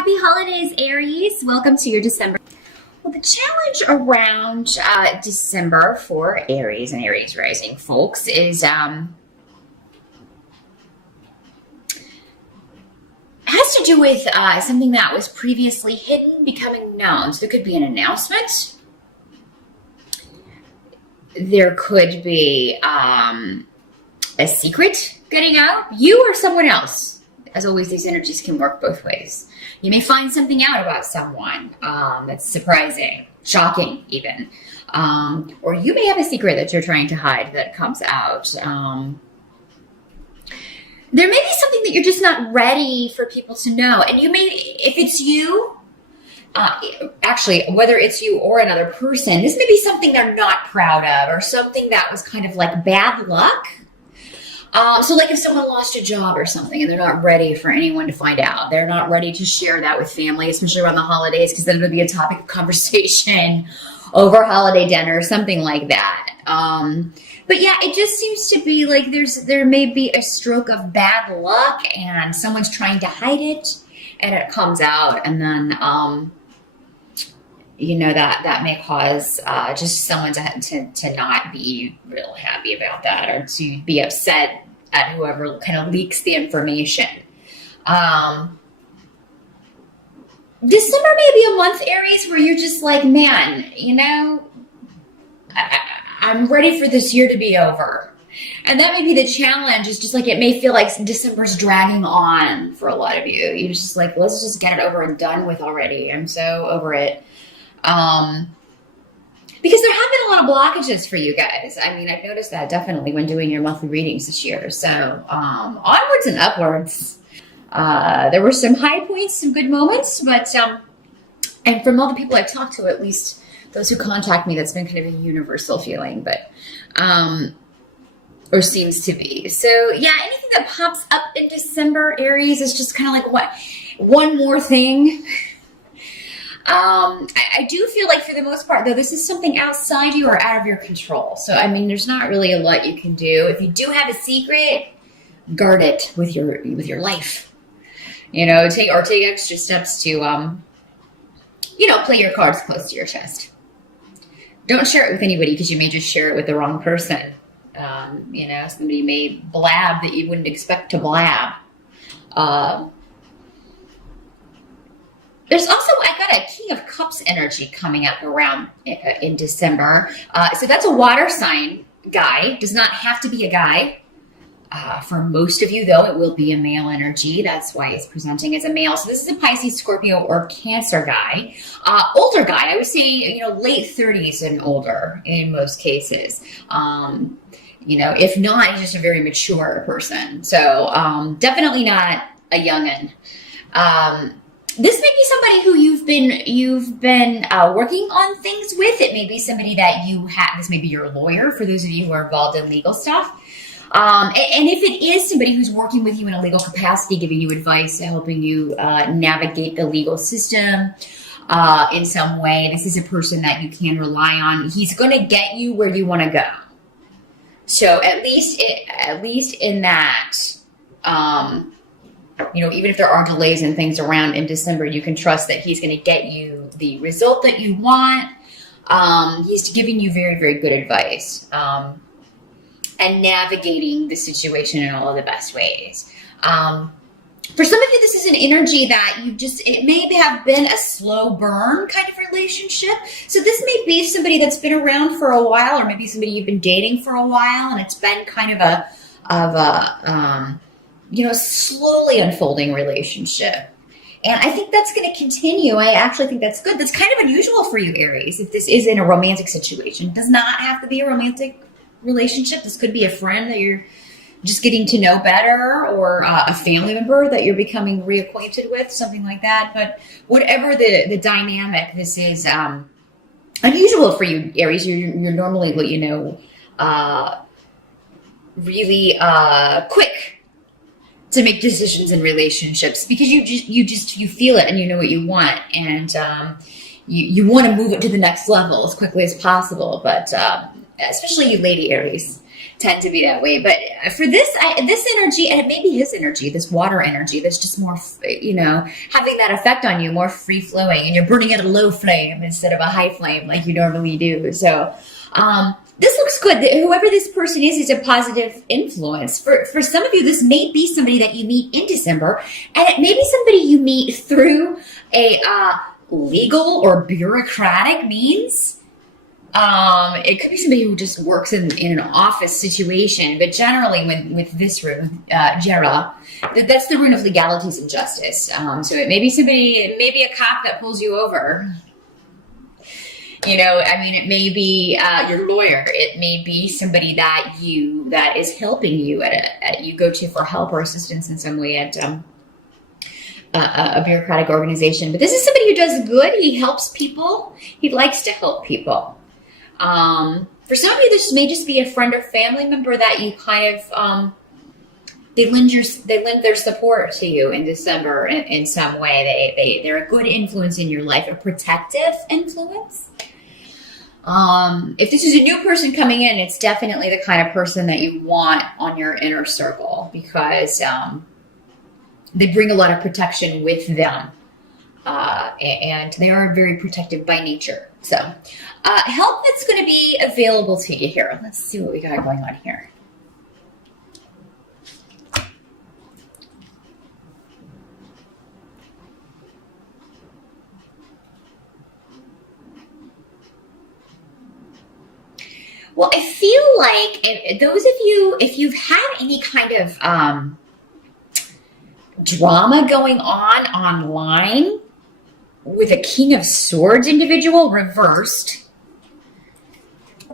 Happy holidays, Aries. Welcome to your December. Well, the challenge around December for Aries and Aries rising folks is has to do with something that was previously hidden becoming known. So there could be an announcement. There could be a secret getting out. You or someone else. As always, these energies can work both ways. You may find something out about someone that's surprising, shocking even. Or you may have a secret that you're trying to hide that comes out. There may be something that you're just not ready for people to know. And you may, if it's you, actually, whether it's you or another person, this may be something they're not proud of or something that was kind of like bad luck. So like if someone lost a job or something and they're not ready for anyone to find out, they're not ready to share that with family, especially around the holidays, because then it'll be a topic of conversation over holiday dinner or something like that. But yeah, it just seems to be like there may be a stroke of bad luck and someone's trying to hide it and it comes out, and then that may cause just someone to not be real happy about that, or to be upset at whoever kind of leaks the information. December may be a month, Aries, where you're just like, man, I'm ready for this year to be over. And that may be the challenge. It's just like, it may feel like December's dragging on for a lot of you. You're just like, let's just get it over and done with already. I'm so over it. Because there have been a lot of blockages for you guys. I mean, I've noticed that definitely when doing your monthly readings this year. So, onwards and upwards. There were some high points, some good moments, but, and from all the people I've talked to, at least those who contact me, that's been kind of a universal feeling, but, or seems to be. So yeah, anything that pops up in December, Aries, is just kind of like, what, one more thing. I do feel like for the most part, though, this is something outside you or out of your control. So, I mean, there's not really a lot you can do. If you do have a secret, guard it with your life. Take extra steps to, play your cards close to your chest. Don't share it with anybody, because you may just share it with the wrong person. Somebody may blab that you wouldn't expect to blab. There's also, I got a King of Cups energy coming up around in December. So that's a water sign guy. Does not have to be a guy. For most of you, though, it will be a male energy. That's why it's presenting as a male. So this is a Pisces, Scorpio, or Cancer guy. Older guy, I would say, late 30s and older in most cases. If not, he's just a very mature person. So definitely not a youngin'. This may be somebody who you've been working on things with. It may be somebody that you have. This may be your lawyer, for those of you who are involved in legal stuff. And if it is somebody who's working with you in a legal capacity, giving you advice, helping you navigate the legal system in some way, this is a person that you can rely on. He's going to get you where you want to go. So at least in that. Even if there are delays and things around in December, you can trust that he's going to get you the result that you want. He's giving you very, very good advice and navigating the situation in all of the best ways. For some of you, this is an energy that it may have been a slow burn kind of relationship. So this may be somebody that's been around for a while, or maybe somebody you've been dating for a while, and it's been kind of a slowly unfolding relationship. And I think that's going to continue. I actually think that's good. That's kind of unusual for you, Aries, if this is in a romantic situation. It does not have to be a romantic relationship. This could be a friend that you're just getting to know better, or a family member that you're becoming reacquainted with, something like that. But whatever the dynamic, this is unusual for you, Aries. You're normally, really quick to make decisions in relationships, because you feel it and you know what you want, and you want to move it to the next level as quickly as possible. But especially you, Lady Aries, tend to be that way. But for this energy, and it may be his energy, this water energy, that's just more, having that effect on you, more free flowing, and you're burning at a low flame instead of a high flame like you normally do. So, this looks good. Whoever this person is a positive influence. For some of you, this may be somebody that you meet in December, and it may be somebody you meet through a legal or bureaucratic means. It could be somebody who just works in an office situation, but generally with this rune, Jera, that's the rune of legalities and justice. So it may be somebody, it may be a cop that pulls you over. It may be your lawyer. It may be somebody that is helping you you go to for help or assistance in some way at a bureaucratic organization. But this is somebody who does good. He helps people. He likes to help people. For some of you, this may just be a friend or family member that you kind of they lend their support to you in December in some way. They're a good influence in your life, a protective influence. If this is a new person coming in, it's definitely the kind of person that you want on your inner circle, because they bring a lot of protection with them, and they are very protective by nature. So help that's going to be available to you here. Let's see what we got going on here. Well, I feel like those of you, if you've had any kind of drama going on online with a King of Swords individual reversed,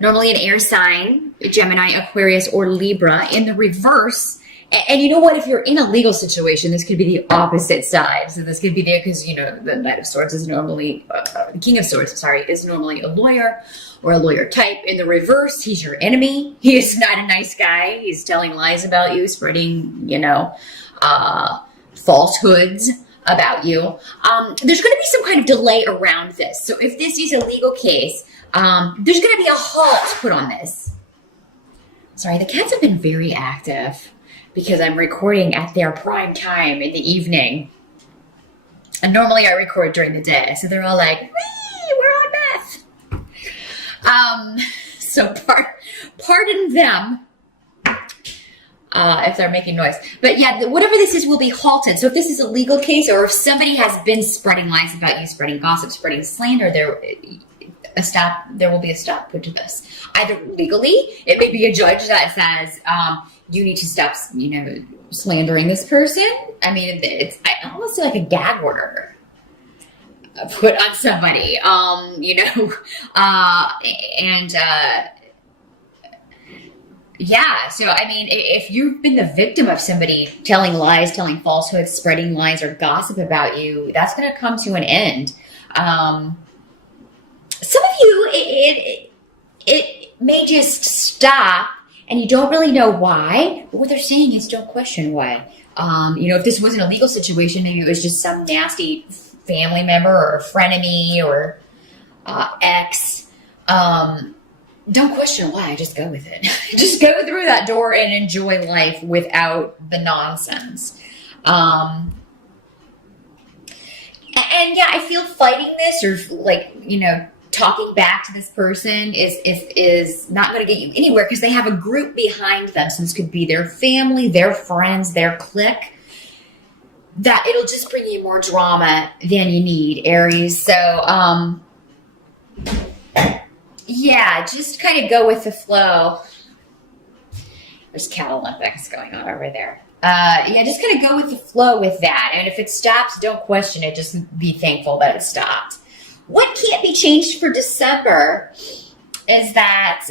normally an air sign, Gemini, Aquarius, or Libra, in the reverse. And you know what? If you're in a legal situation, this could be the opposite side. So this could be there because, the Knight of Swords is normally, the King of Swords, is normally a lawyer or a lawyer type. In the reverse, he's your enemy. He is not a nice guy. He's telling lies about you, spreading, falsehoods about you. There's going to be some kind of delay around this. So if this is a legal case, there's going to be a halt put on this. Sorry, the cats have been very active because I'm recording at their prime time in the evening. And normally I record during the day. So they're all like, wee, we're on meth. So pardon them if they're making noise. But yeah, whatever this is will be halted. So if this is a legal case, or if somebody has been spreading lies about you, spreading gossip, spreading slander, there will be a stop put to this. Either legally, it may be a judge that says, you need to stop, slandering this person. I mean, it's almost like a gag order put on somebody, yeah. So, I mean, if you've been the victim of somebody telling lies, telling falsehoods, spreading lies or gossip about you, that's going to come to an end. Some of you, it may just stop and you don't really know why, but what they're saying is don't question why. If this wasn't a legal situation, maybe it was just some nasty family member or frenemy or ex. Don't question why, just go with it. Just go through that door and enjoy life without the nonsense. And yeah, I feel fighting this or talking back to this person is not going to get you anywhere because they have a group behind them. So this could be their family, their friends, their clique. That it'll just bring you more drama than you need, Aries. So, yeah, just kind of go with the flow. There's Cat Olympics going on over there. Yeah, just kind of go with the flow with that. And if it stops, don't question it. Just be thankful that it stopped. What can't be changed for December is that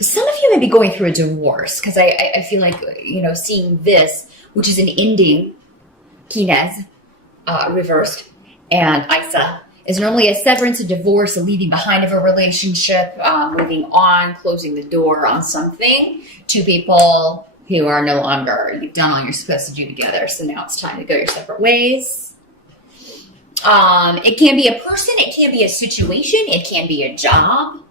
some of you may be going through a divorce, because I feel like, seeing this, which is an ending, Kinez, reversed, and Isa, is normally a severance, a divorce, a leaving behind of a relationship, moving on, closing the door on something. Two people who are no longer, you've done all you're supposed to do together, so now it's time to go your separate ways. It can be a person, it can be a situation, it can be a job.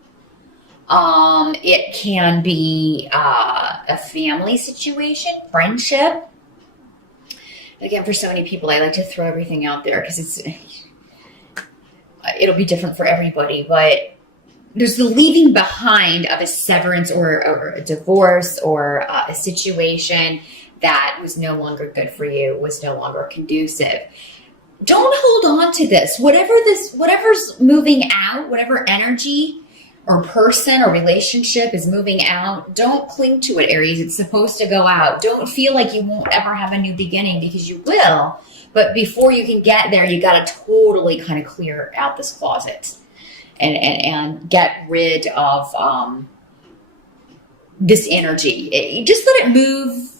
It can be a family situation, friendship. Again, for so many people, I like to throw everything out there because it'll be different for everybody. But there's the leaving behind of a severance or a divorce or a situation that was no longer good for you, was no longer conducive. Don't hold on to this. Whatever's moving out, whatever energy or person or relationship is moving out, don't cling to it, Aries. It's supposed to go out. Don't feel like you won't ever have a new beginning, because you will. But before you can get there, you got to totally kind of clear out this closet and get rid of this energy. Just let it move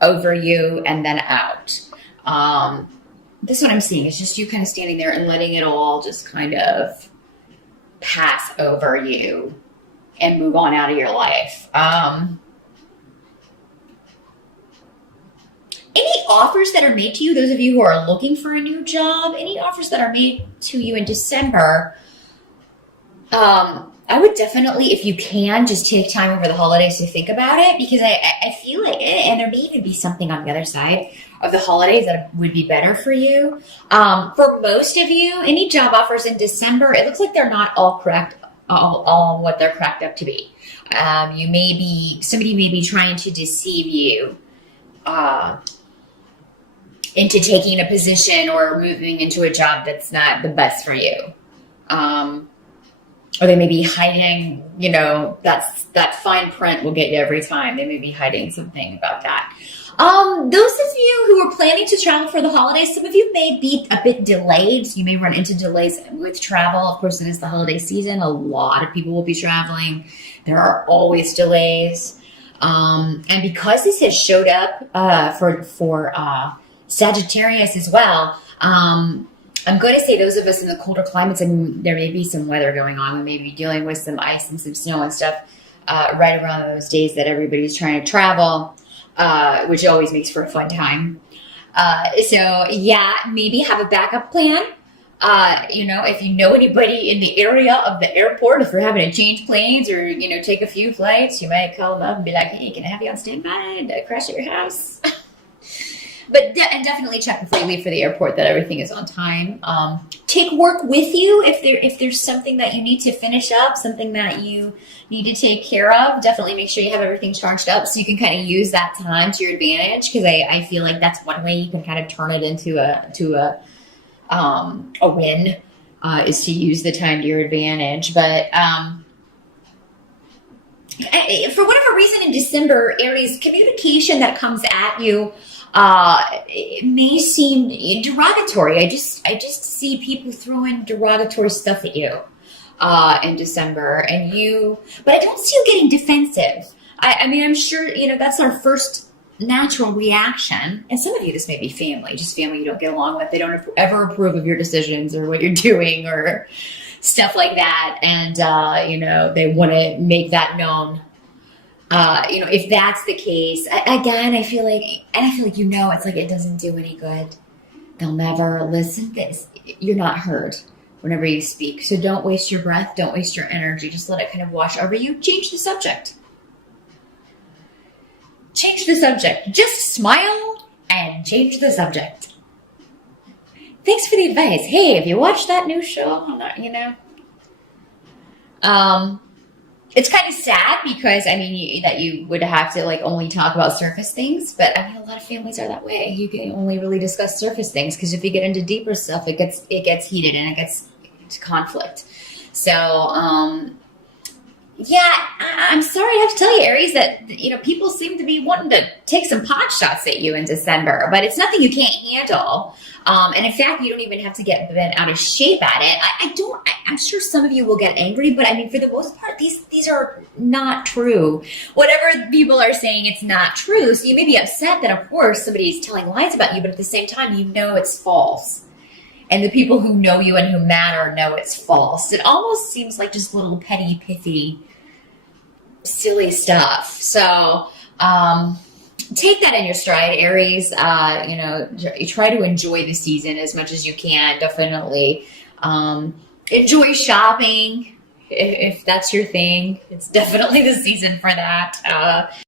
over you and then out. This is what I'm seeing. It's just you kind of standing there and letting it all just kind of pass over you and move on out of your life. Any offers that are made to you, those of you who are looking for a new job, any offers that are made to you in December, I would definitely, if you can, just take time over the holidays to think about it, because I feel like, and there may even be something on the other side of the holidays that would be better for you. For most of you, any job offers in December, it looks like they're not all correct, all what they're cracked up to be. Somebody may be trying to deceive you into taking a position or moving into a job that's not the best for you. Or they may be hiding, that fine print will get you every time. They may be hiding something about that. Those of you who are planning to travel for the holidays, some of you may be a bit delayed. So you may run into delays with travel. Of course, it is the holiday season. A lot of people will be traveling. There are always delays. And because this has showed up for Sagittarius as well, I'm going to say those of us in the colder climates, and there may be some weather going on. We may be dealing with some ice and some snow and stuff right around those days that everybody's trying to travel, which always makes for a fun time. So yeah, maybe have a backup plan. If you know anybody in the area of the airport, if you're having to change planes or, take a few flights, you might call them up and be like, hey, can I have you on standby to crash at your house? But definitely check before you leave for the airport that everything is on time. Take work with you if there's something that you need to finish up, something that you need to take care of. Definitely make sure you have everything charged up so you can kind of use that time to your advantage. Because I feel like that's one way you can kind of turn it into a win, is to use the time to your advantage. But for whatever reason in December, Aries, communication that comes at you, it may seem derogatory. I just see people throwing derogatory stuff at you in December, but I don't see you getting defensive. I mean, I'm sure that's our first natural reaction. And some of you, this may be family you don't get along with. They don't ever approve of your decisions or what you're doing or stuff like that, and they want to make that known. If that's the case, again, I feel like it's like it doesn't do any good. They'll never listen. You're not heard whenever you speak. So don't waste your breath. Don't waste your energy. Just let it kind of wash over you. Change the subject. Change the subject. Just smile and change the subject. Thanks for the advice. Hey, have you watched that new show? It's kind of sad because, that you would have to only talk about surface things, but a lot of families are that way. You can only really discuss surface things, because if you get into deeper stuff, it gets heated and it gets to conflict. So, I'm sorry I have to tell you, Aries, that, people seem to be wanting to take some pot shots at you in December, but it's nothing you can't handle. And in fact, you don't even have to get bent out of shape at it. I'm sure some of you will get angry, but for the most part, these are not true. Whatever people are saying, it's not true. So you may be upset that, of course, somebody's telling lies about you, but at the same time, it's false. And the people who know you and who matter know it's false. It almost seems like just little petty, pithy, silly stuff. So, take that in your stride, Aries. Try to enjoy the season as much as you can. Definitely enjoy shopping. if that's your thing, it's definitely the season for that.